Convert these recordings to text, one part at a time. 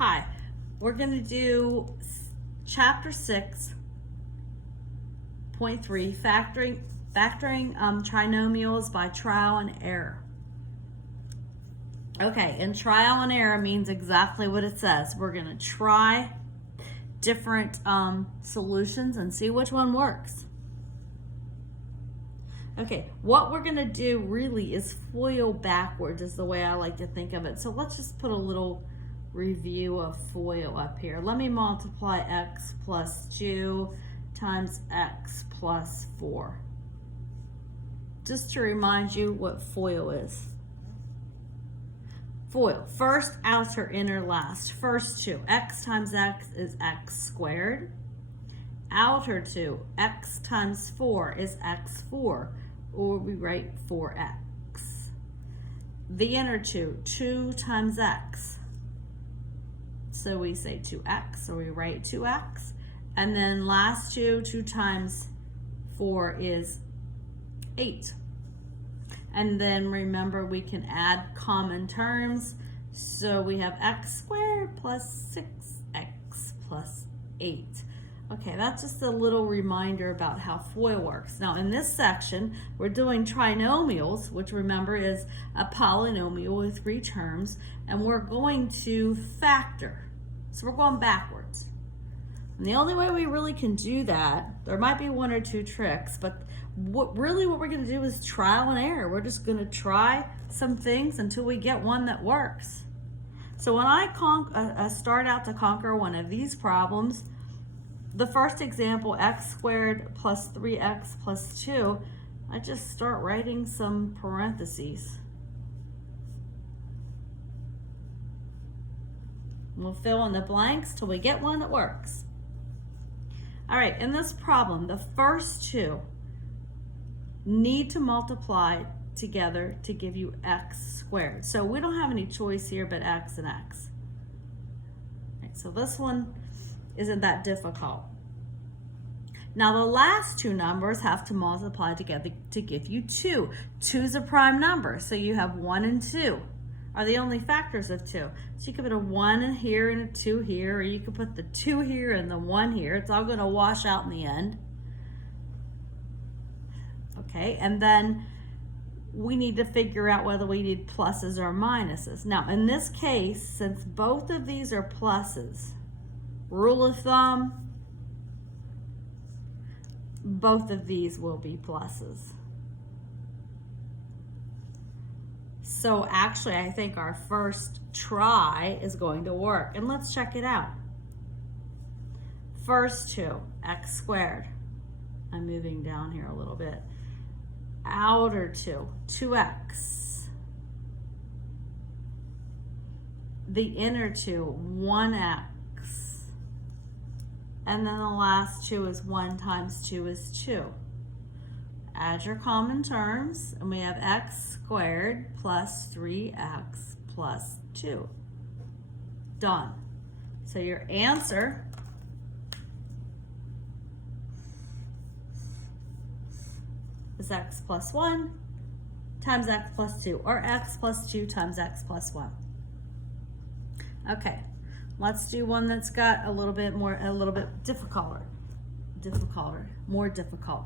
Hi, we're going to do chapter 6.3, factoring trinomials by trial and error. Okay, and trial and error means exactly what it says. We're going to try different solutions and see which one works. Okay, what we're going to do really is FOIL backwards is the way I like to think of it. So let's just put a little review of FOIL up here. Let me multiply x plus 2 times x plus 4. Just to remind you what FOIL is. FOIL, first, outer, inner, last. First two, x times x is x squared. Outer two, x times 4 is x4, or we write 4x. The inner two, 2 times x. So we say 2x, or we write 2x. And then last two, 2 times 4 is 8. And then remember, we can add common terms. So we have x squared plus 6x plus 8. Okay, that's just a little reminder about how FOIL works. Now in this section, we're doing trinomials, which remember is a polynomial with 3 terms, and we're going to factor. So we're going backwards. And the only way we really can do that, there might be 1 or 2 tricks, but what we're going to do is trial and error. We're just going to try some things until we get one that works. So when I start out to conquer one of these problems, the first example, x squared plus 3x plus 2, I just start writing some parentheses. We'll fill in the blanks till we get one that works. All right, in this problem, the first two need to multiply together to give you x squared. So we don't have any choice here but x and x. Right, so this one isn't that difficult. Now the last two numbers have to multiply together to give you 2. 2 is a prime number, so you have 1 and 2 are the only factors of 2. So you could put a 1 here and a 2 here, or you could put the 2 here and the 1 here. It's all going to wash out in the end. Okay, and then we need to figure out whether we need pluses or minuses. Now, in this case, since both of these are pluses, rule of thumb, both of these will be pluses. So actually, I think our first try is going to work. And let's check it out. First two, x squared. I'm moving down here a little bit. Outer two, 2x. The inner two, 1x. And then the last two is 1 times 2 is 2. Add your common terms, and we have x squared plus 3x plus 2. Done. So your answer is x plus 1 times x plus 2, or x plus 2 times x plus 1. Okay, let's do one that's got a little bit difficult. More difficult.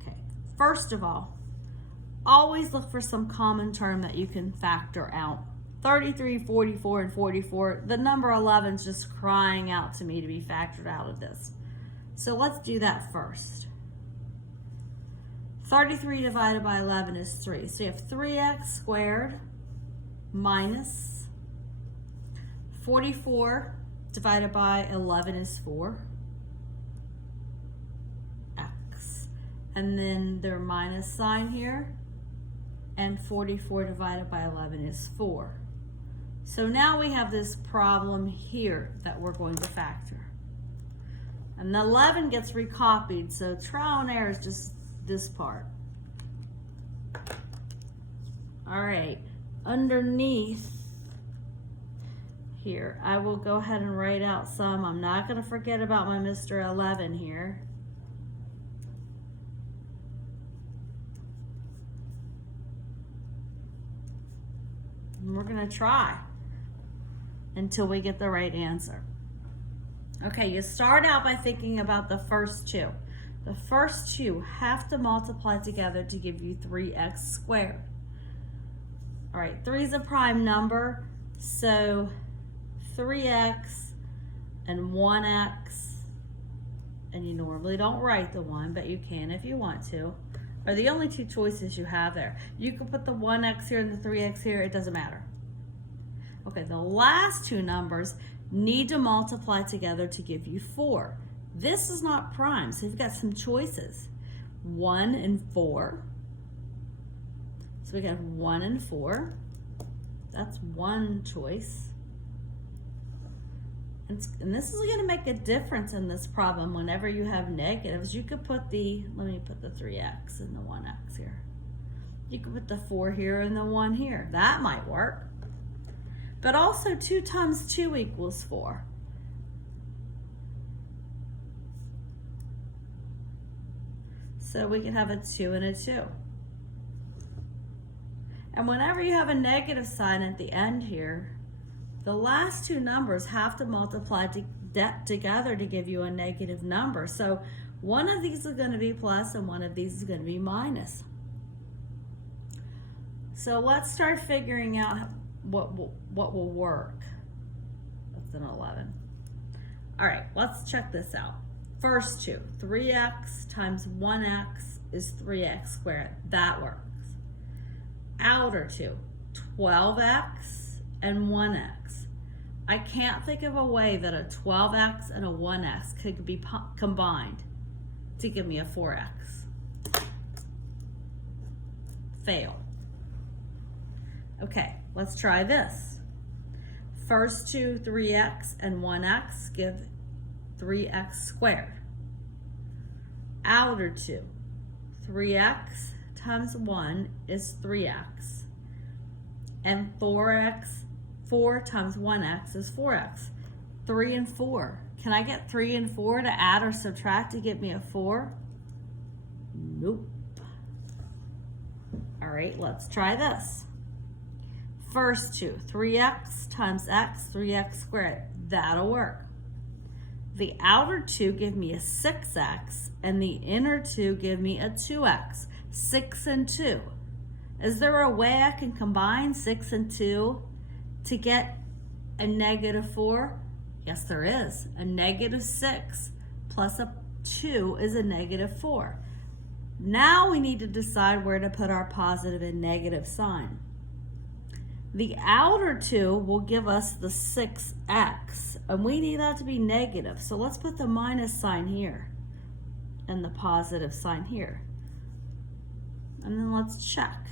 Okay, first of all, always look for some common term that you can factor out. 33, 44, and 44, the number 11 is just crying out to me to be factored out of this. So let's do that first. 33 divided by 11 is 3. So you have 3x squared minus 44 divided by 11 is 4. X. And then their minus sign here. And 44 divided by 11 is 4. So now we have this problem here that we're going to factor. And the 11 gets recopied, so trial and error is just this part. All right, underneath here, I will go ahead and write out some. I'm not going to forget about my Mr. 11 here. And we're going to try. until we get the right answer. Okay, you start out by thinking about the first two. The first two have to multiply together to give you 3x squared. All right, 3 is a prime number, so 3x and 1x, and you normally don't write the 1, but you can if you want to, are the only two choices you have there. You can put the 1x here and the 3x here, it doesn't matter. Okay, the last two numbers need to multiply together to give you 4. This is not prime, so you've got some choices. 1 and 4. So we got 1 and 4. That's one choice. And this is going to make a difference in this problem. Whenever you have negatives, you could put the, let me put the 3x and the 1x here. You could put the 4 here and the 1 here. That might work. But also 2 times 2 equals 4. So we could have a 2 and a 2. And whenever you have a negative sign at the end here, the last two numbers have to multiply together to give you a negative number. So one of these is going to be plus and one of these is going to be minus. So let's start figuring out what will work. That's an 11. All right, let's check this out. First two, 3x times 1x is 3x squared. That works. Outer two, 12x and 1x. I can't think of a way that a 12x and a 1x could be combined to give me a 4x. Fail. Okay, let's try this. First two, 3x and 1x give 3x squared. Outer two, 3x times 1 is 3x. And 4 times 1x is 4x. 3 and 4. Can I get 3 and 4 to add or subtract to get me a 4? Nope. All right, let's try this. First two, 3x times x, 3x squared. That'll work. The outer two give me a 6x, and the inner two give me a 2x. 6 and 2. Is there a way I can combine 6 and 2 to get a negative 4? Yes, there is. A negative 6 plus a 2 is a negative 4. Now we need to decide where to put our positive and negative sign. The outer two will give us the 6x, and we need that to be negative. So let's put the minus sign here and the positive sign here. And then let's check.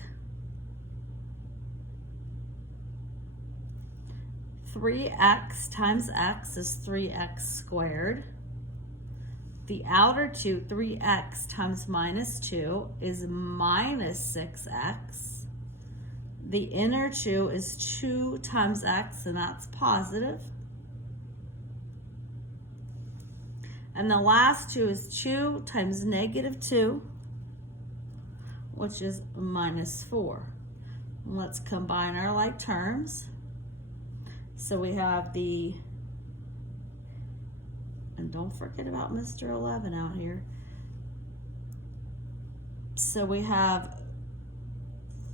3x times x is 3x squared. The outer two, 3x times minus 2 is minus 6x. The inner 2 is 2 times x, and that's positive. And the last 2 is 2 times negative 2, which is minus 4. Let's combine our like terms. So we have the, and don't forget about Mr. 11 out here. So we have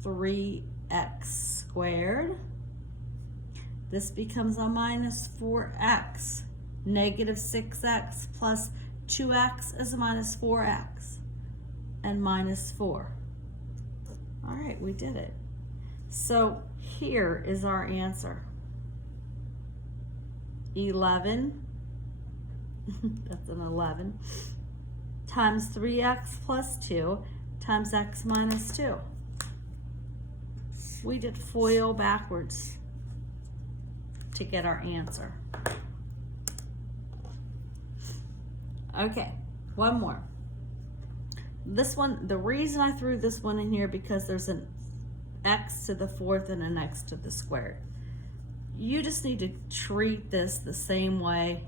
3x squared. This becomes a minus 4x. Negative 6x plus 2x is a minus 4x. And minus 4. All right, we did it. So here is our answer. 11, that's an 11, times 3x plus 2 times x minus 2. We did FOIL backwards to get our answer. Okay, one more. This one, the reason I threw this one in here because there's an x to the fourth and an x to the squared. You just need to treat this the same way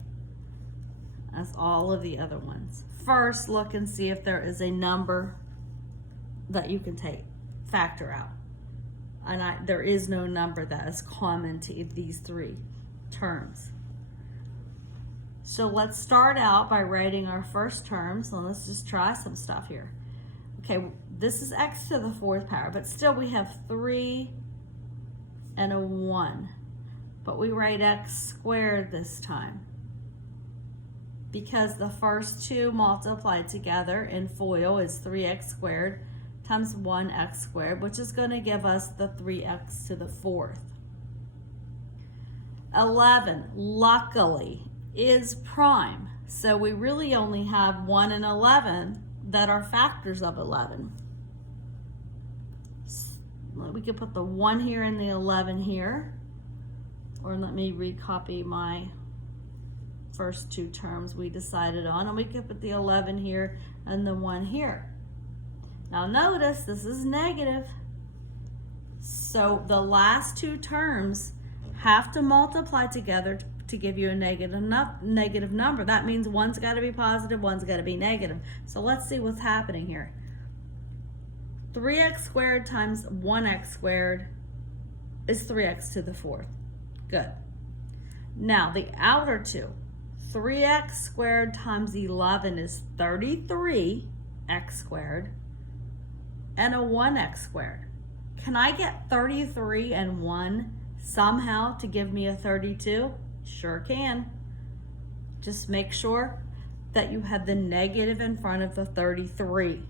as all of the other ones. First, look and see if there is a number that you can factor out. And there is no number that is common to these three. terms. So let's start out by writing our first term. So let's just try some stuff here. Okay, this is x to the 4th power, but still we have 3 and a 1. But we write x squared this time, because the first two multiplied together in FOIL is 3x squared times 1x squared, which is going to give us the 3x to the 4th. 11, luckily, is prime. So we really only have 1 and 11 that are factors of 11. We could put the 1 here and the 11 here. Or let me recopy my first two terms we decided on. And we could put the 11 here and the 1 here. Now notice this is negative. So the last two terms have to multiply together to give you a negative number. That means one's got to be positive, one's got to be negative. So let's see what's happening here. 3x squared times 1x squared is 3x to the 4th. Good. Now the outer two, 3x squared times 11 is 33x squared and a 1x squared. Can I get 33 and 1 somehow to give me a 32? Sure can. Just make sure that you have the negative in front of the 33.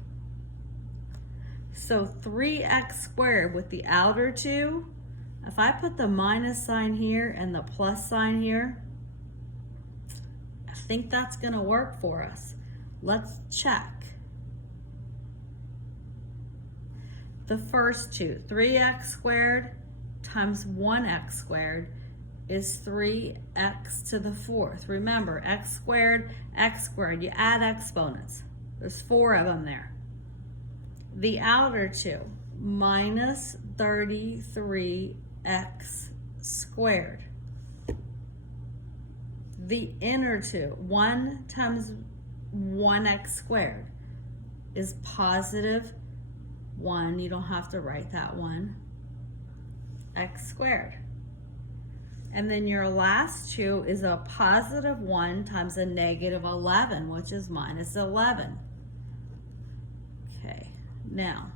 So 3x squared with the outer two, if I put the minus sign here and the plus sign here, I think that's going to work for us. Let's check. The first two, 3x squared times 1x squared is 3x to the 4th. Remember, x squared, you add exponents. There's 4 of them there. The outer two, minus 33x squared. The inner two, 1 times 1x squared is positive 1. You don't have to write that one. X squared. And then your last two is a positive 1 times a negative 11, which is minus 11. Okay, now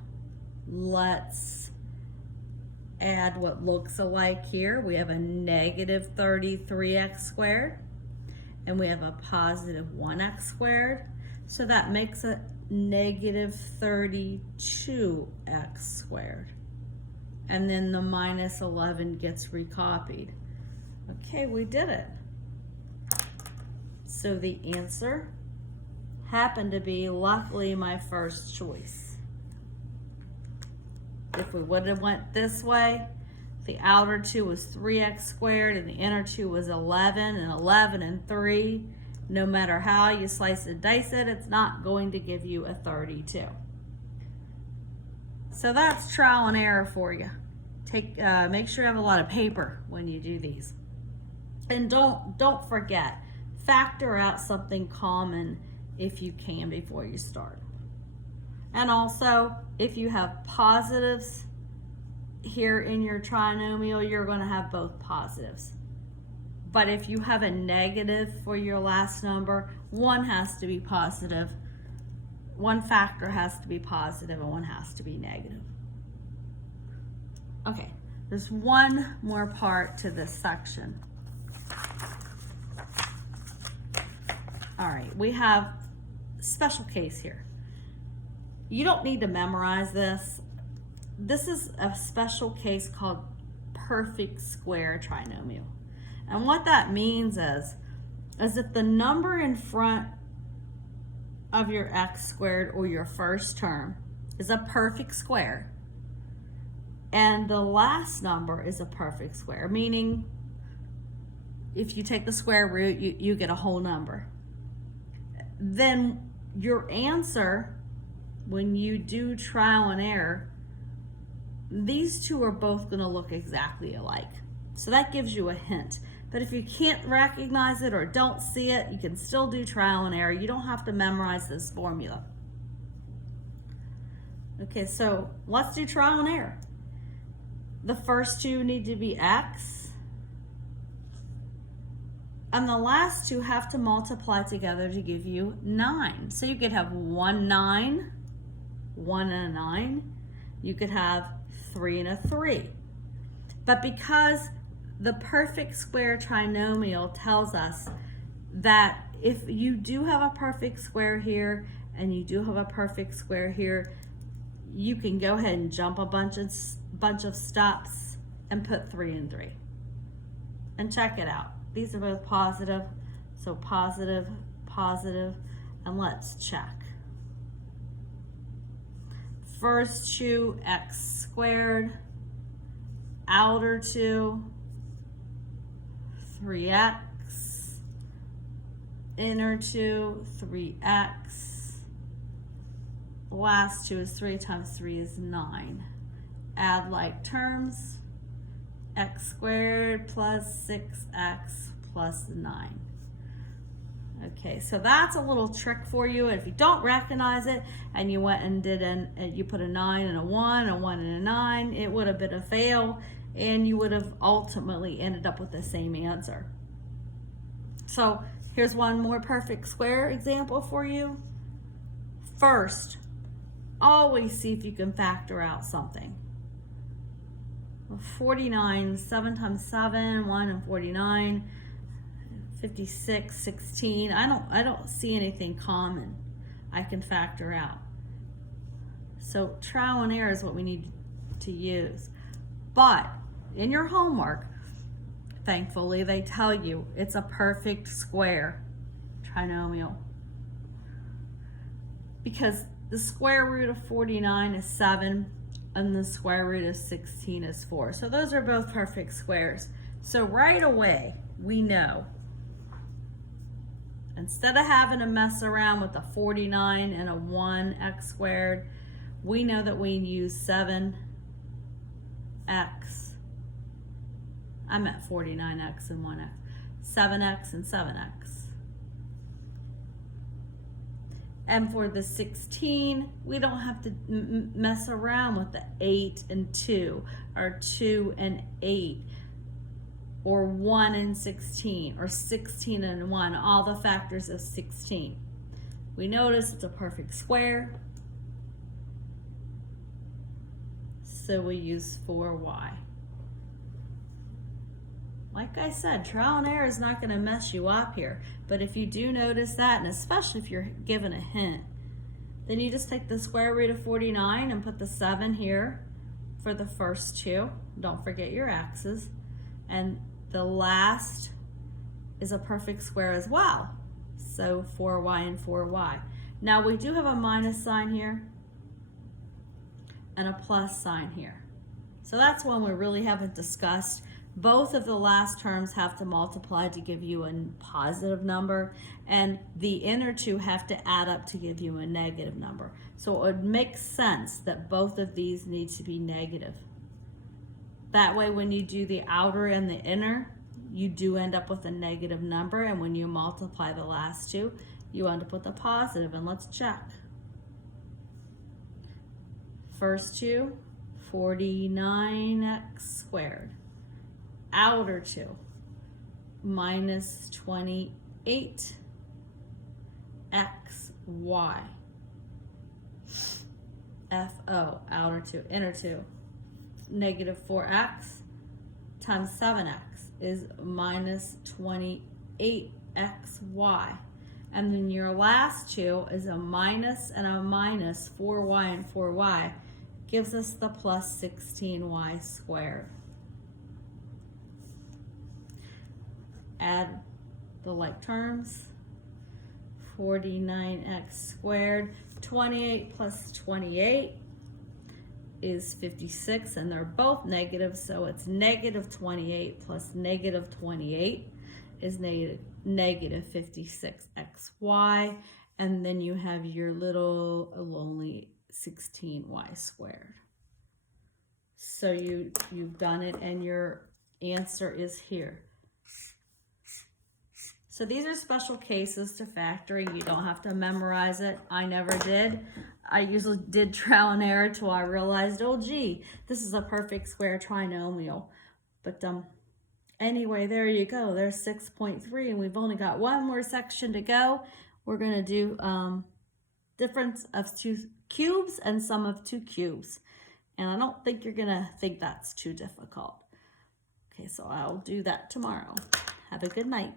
let's add what looks alike here. We have a negative 33x squared, and we have a positive 1x squared. So that makes it negative 32x squared. And then the minus 11 gets recopied. Okay, we did it. So the answer happened to be, luckily, my first choice. If we would have went this way, the outer two was 3x squared and the inner two was 11, and 11 and 3, no matter how you slice and dice it, it's not going to give you a 32. So that's trial and error for you. Make sure you have a lot of paper when you do these. And don't forget, factor out something common if you can before you start. And also, if you have positives here in your trinomial, you're going to have both positives. But if you have a negative for your last number, one has to be positive. One factor has to be positive and one has to be negative. Okay, there's one more part to this section. All right, we have special case here. You don't need to memorize this. This is a special case called perfect square trinomial. And what that means is if the number in front of your x squared or your first term is a perfect square, and the last number is a perfect square, meaning if you take the square root, you get a whole number. Then your answer, when you do trial and error, these two are both going to look exactly alike. So that gives you a hint. But if you can't recognize it or don't see it, you can still do trial and error. You don't have to memorize this formula. Okay, so let's do trial and error. The first two need to be x, And the last two have to multiply together to give you 9. So you could have 1 9, 1 and a 9. You could have 3 and a 3. But because the perfect square trinomial tells us that if you do have a perfect square here and you do have a perfect square here, you can go ahead and jump a bunch of stops and put 3 and 3. And check it out. These are both positive, so positive, positive, and let's check. First two, x squared, outer two, 3x, inner two, 3x. Last two is 3 times 3 is 9. Add like terms. X squared plus 6x plus 9. Okay, so that's a little trick for you. If you don't recognize it and you went and you put a 9 and a 1, a 1 and a 9, it would have been a fail and you would have ultimately ended up with the same answer. So here's one more perfect square example for you. First, always see if you can factor out something. 49, 7 times 7, 1 and 49, 56, 16. I don't see anything common I can factor out. So trial and error is what we need to use. But in your homework, thankfully, they tell you it's a perfect square trinomial. Because the square root of 49 is 7. And the square root of 16 is 4. So those are both perfect squares. So right away, we know, instead of having to mess around with a 49 and a 1x squared, we know that we use 7x. I meant 49x and 1x. 7x and 7x. And for the 16, we don't have to mess around with the 8 and 2, or 2 and 8, or 1 and 16, or 16 and 1, all the factors of 16. We notice it's a perfect square, so we use 4y. Like I said, trial and error is not going to mess you up here. But if you do notice that, and especially if you're given a hint, then you just take the square root of 49 and put the 7 here for the first two. Don't forget your x's. And the last is a perfect square as well. So 4y and 4y. Now we do have a minus sign here and a plus sign here. So that's one we really haven't discussed. Both of the last terms have to multiply to give you a positive number, and the inner two have to add up to give you a negative number. So it would make sense that both of these need to be negative. That way when you do the outer and the inner, you do end up with a negative number, and when you multiply the last two, you end up with a positive. And let's check. First two, 49x squared. Outer two, minus 28xy. FO, outer two, inner two, negative 4x times 7x is minus 28xy. And then your last two is a minus and a minus, 4y and 4y, gives us the plus 16y squared. Add the like terms. 49x squared. 28 plus 28 is 56, and they're both negative, so it's negative 28 plus negative 28 is negative 56xy, and then you have your little lonely 16y squared. So you've done it, and your answer is here. So these are special cases to factoring. You don't have to memorize it. I never did. I usually did trial and error till I realized, oh gee, this is a perfect square trinomial. But Anyway, there you go. There's 6.3, and we've only got one more section to go. We're going to do difference of 2 cubes and sum of 2 cubes. And I don't think you're going to think that's too difficult. Okay, so I'll do that tomorrow. Have a good night.